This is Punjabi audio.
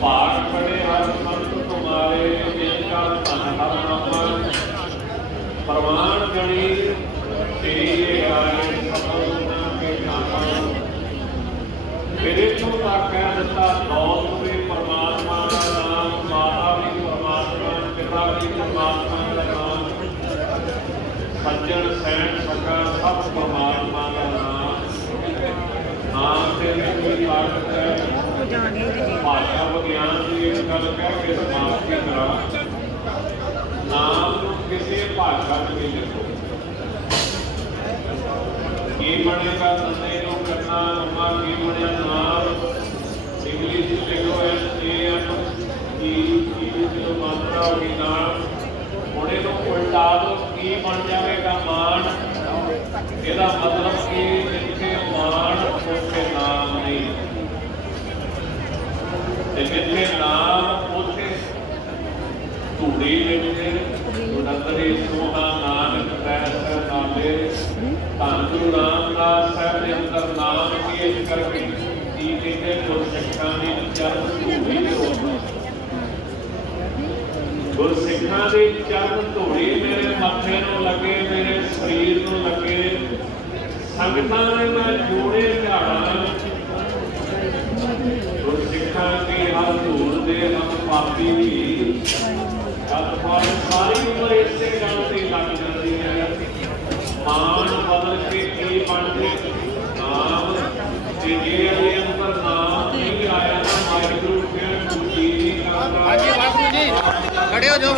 ਪਾਠ ਪੜੇ ਹਰ ਸੰਤ ਤੁਮਾਰੇ ਜਿਨ ਕਾ ਧਨ ਹਰ ਨਾਮ ਪ੍ਰਮਾਣ ਗਣੀ ਤੇਰੇ ਆਏ ਸਭਨਾ ਕੇ ਨਾਮ ਮੇਰੇ ਤੋਂ ਤਾਂ ਕਹਿ ਦਿੱਤਾ ਦੌਲਤ ਵੀ ਪਰਮਾਤਮਾ ਦਾ ਨਾਮ ਮਾਤਾ ਵੀ ਪਰਮਾਤਮਾ ਪਿਤਾ ਵੀ ਪਰਮਾਤਮਾ ਦਾ ਨਾਮ ਸੱਜਣ, ਸੈਣ ਸਕਾ ਸਭ ਪਰਮਾਤਮਾ ਦਾ ਨਾਮ ਨਾਮ ਤੇ ਕੋਈ ਤਾਕਤ ਹੈ। ਭਾਸ਼ਾ ਵਿਗਿਆਨ ਦੀ ਇੱਕ ਗੱਲ ਕਹਿ ਕੇ ਸਮਾਪਤੀ ਕਰਾਂ ਨਾਮ ਨੂੰ ਕਿਸੇ ਭਾਸ਼ਾ ਵਿੱਚ ਨਹੀਂ ਲਿਖੋ। ਕੀ ਬਣੇਗਾ ਤੰਨੇ ਨੂੰ ਕਰਨਾ ਨਮਾ ਕੀ ਬਣਿਆ ਨਾਮ ਇੰਗਲਿਸ਼ ਵਿੱਚ ਲਿਖੋ ਐਸ ਏ ਐਮ ਕੀ ਕੀ ਜੋ ਮਾਤਰਾ ਹੋ ਗਈ ਨਾਮ ਹੁਣ ਇਹਨੂੰ ਉਲਟਾ ਦੋ, ਕੀ ਬਣ ਜਾਵੇਗਾ ਮਾਨ ਇਹਦਾ ਮਤਲਬ ਕਿ ਜਿੱਥੇ ਮਾਨ ਉੱਥੇ ਨਾਮ ਨਹੀਂ ਤੇ ਜਿੱਥੇ ਨਾਮ ਉੱਥੇ ਧੂੜੀ ਵਿੱਚ ਨੰਦਰੇ ਸੋਹਾ ਨਾਨਕ ਪੈਸ ਨਾਲੇ ਧੰਨ ਗੁਰੂ ਰਾਮਦਾਸ ਸਾਹਿਬ ਦੇ ਅੰਦਰ ਨਾਮ ਕੀ ਇਸ ਕਰਕੇ ਕੀ ਕਹਿੰਦੇ ਗੁਰ ਸਿੱਖਾਂ ਦੀ ਚਰਨ ਧੂੜੀ ਗੁਰ ਸਿੱਖਾਂ ਦੇ ਚਰਨ ਧੂੜੀ ਮੇਰੇ ਮੱਥੇ ਨੂੰ ਲੱਗੇ, ਮੇਰੇ ਸਰੀਰ ਨੂੰ ਲੱਗੇ। ਸੰਗਤਾਂ ਨੇ ਮੈਂ ਜੋੜੇ ਝਾੜਾਂ ਗੁਰ ਸਿੱਖਾਂ ਦੀ ਹਰ ਧੂੜ ਦੇ ਹਮ ਪਾਪੀ ਵੀ। ਜਦ ਫਲ ਸਾਰੀ ਉਮਰ ਇਸੇ ਗੱਲ ਤੇ ਲੱਗ ਜਾਂਦੀ ਹੈ। ਮਾਨ ਬਦਲ ਕੇ ਕੀ ਬਣਦੇ? ਨਾਮ ਤੇ ਜੇ ਇਹਦੇ ਅੰਦਰ ਨਾਮ ਨਹੀਂ ਆਇਆ ਤਾਂ ਵਾਹਿਗੁਰੂ ਫਿਰ ਦੂਜੀ ਨਹੀਂ ਕਰਦਾ। ਹਾਂਜੀ ਬਾਪੂ ਜੀ, ਖੜੇ ਹੋ ਜਾਓ।